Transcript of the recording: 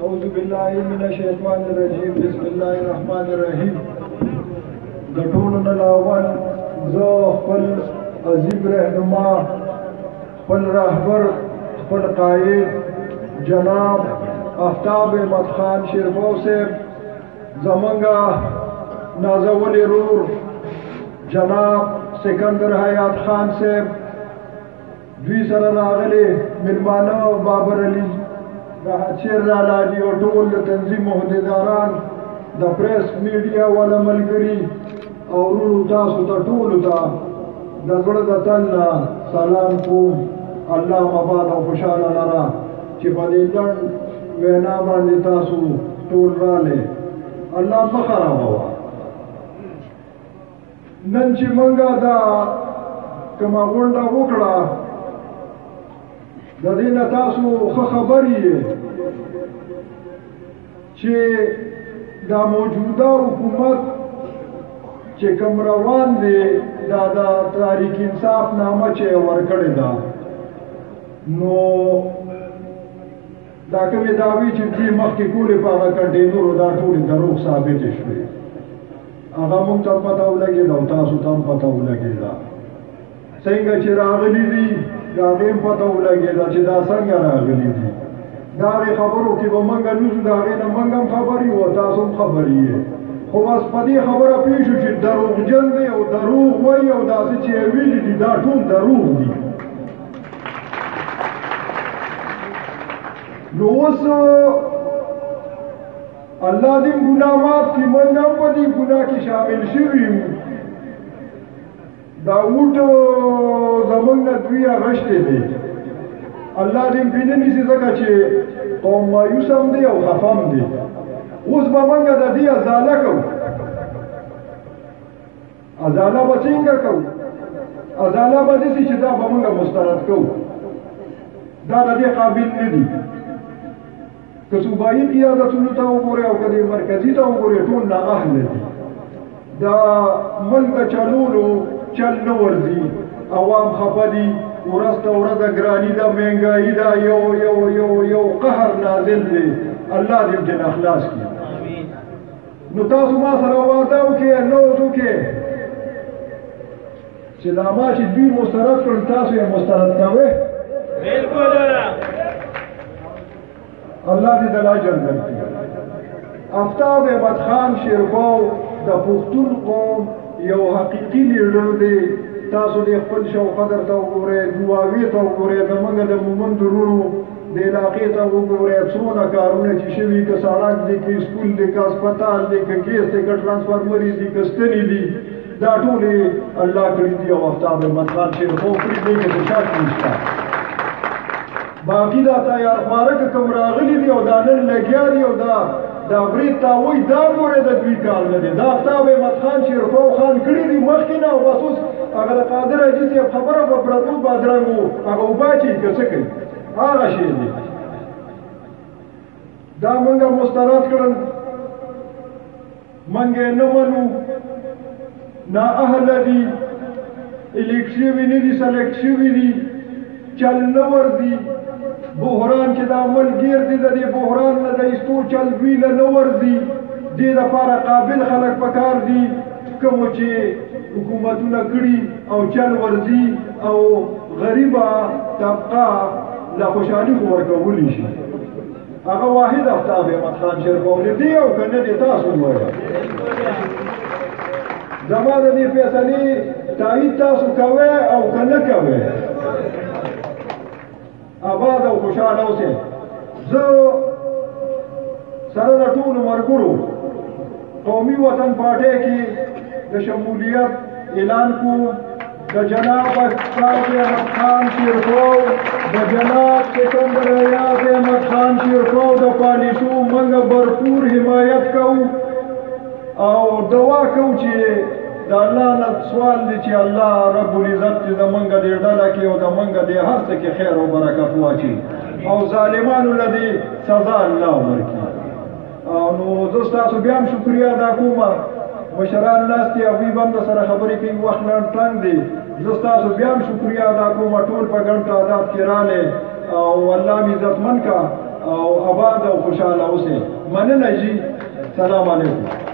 أعوذ بالله من الشيطان الرجيم بسم الله الرحمن الرحيم دټولنا لاول زه خپل عزیز رهنما خپل رهبر خپل قائد جناب آفتاب احمد خان شیربو صاحب زمونږه نازولی رور جناب سکندر حیات خان صاحب دوی سره راغلي مېلمانه بابر علي شیر رالاجي او ټول د تنظیم عہدیداران د پریس میډیا والا ملګري او ورونو تاسو ته ټولو ته د زړه د تل نه سلام کوم. الله مباد او خوشحاله لره چې په دې لنډ وینا باندې تاسو ټول راغلئ. الله مه خرابوه. نن چې موږ دا کومه غونډه وکړه د دې نه تاسو ښه خبر یې چې دا موجوده حکومت چې کوم روان دی دا د تحریک انصاف نامه چې ورکړې ده نو دا کومې دعوې چې دوی مخکې کولې په هغه کنټینرو دا ټولې دروغ ثابتې شوې. هغه موږ ته پته ولګېده او تاسو ته هم پته ولګېده. څنګه چې راغلي دي د هغې هم پته ولګېده چې دا څنګه راغلي دي. د هغې خبرو کې به موږ نوځو، د هغې نه موږ هم خبر یو او تاسو هم خبر یې. خو بس په دې خبره پوه شو چې دروغجن دی او دروغ وایي او داسې چې یې ویلي دي دا ټول دروغ دي. نو اوس الله دې ګناه معاف کړي، موږ هم په دې ګناه کې شامل شوي یو. دا اوټ زمونږ نه دوی اغشتی دی. الله دې پرې نه نیسي ځکه چې قوم مایوس هم دی او خفه هم دی. اوس به موږ د دې ازاله کوو. ازاله به څنګه کوو؟ ازاله به داسې چې دا به موږ مسترد کوو. دا د دې قابل نه دي. که صوبایي قیادتونو ته وګورئ او که دې مرکزي ته وګورئ ټول نااهله دي. دا ملک د چلولو چل نه ورځي، عوام خفه دي، ورځ ته ورځه ګراني ده، مهنګایي ده، یو قهر نازل دی. الله دې جن اخلاص کړي. نو تاسو ما سره وعده وکړئ نوز وکړئ چې دا ما چې دوی مسترد کړل تاسو یې مسترد کوئ. بالکل الله دې د اجر درکړي. آفتاب احمد خان شیربو د پښتون قوم یو حقیقي لیډر دی. تاسو دې خپل شو قدر ته وګورئ، دعاوې ته وګورئ، زموږ د مومند ورونو د علاقې ته وګورئ څونه کارونه چې شوي، که سړک دی، که سکول دی، که هسپتال دی، که ګیس دی، که ټرانسفارمرې دي، که ستنې دي، دا ټولې الله کړي دي او آفتاب احمد خان شیربو کړي دي. کې څه شک نشته. باقي دا تیار خواره که کوم راغلي دي او دا نن لګیا دي او دا برید تاوی دا ګورې د دوی کار نه دی. دا آفتاب احمد خان شیربو خان کړي دي مخکې نه او بس اوس هغه د قادر حاجي صاحب خبره په پردو بادرنګ و هغه وباچي که څه کوي هغه شی دی. دا موږ مسترد کړل، موږ یې نه منو، نااهله دي، الیکټ شوي نه دي، سلیکټ شوي دي، چل نه ورځي. بحران کې د عمل ګیر دي، د دې بحران نه د ایستو چل دوی له نه ورځي. دې دپاره قابل خلک پکار دي کومو چې حکومتونه کړي او چل ورځي او غریبه طبقه له خوشحالي خو ورکولی شي. هغه واحد آفتاب احمد خان شیربو دی او که نه دی تاسو ووایه. زما د دې فیصلې تایید تاسو کوئ او که نه کوئ. آباد او خوشحاله اوسئ. زه سره د ټولو ملګرو قومي وطن پارټۍ کې د شمولیت اعلان کو. د جناب آفتاب احمد خان شیربو، د جناب سکندر حیات احمد خان شیربو د پالیسو موږ بھرپور حمایت کوو او دعا کوو چې د الله نه سوال دی چې الله رب العزت چې زمونږ دې ډله کې او زمونږ دې هر څه کې خیر او برکت واچي او ظالمانو له دې سزا الله ورکړي. نو زه ستاسو بیا هم شکریه ادا کوم. مشران ناست دي، هغوی به هم درسره خبرې کوي، وخت لنډ تنګ دی. زه ستاسو بیا هم شکریه ادا کوم. ټول په ګڼ تعداد کې راغلئ او الله مې عزتمن کا او آباد او خوشاله اوسئ. مننه جی. سلام علیکم.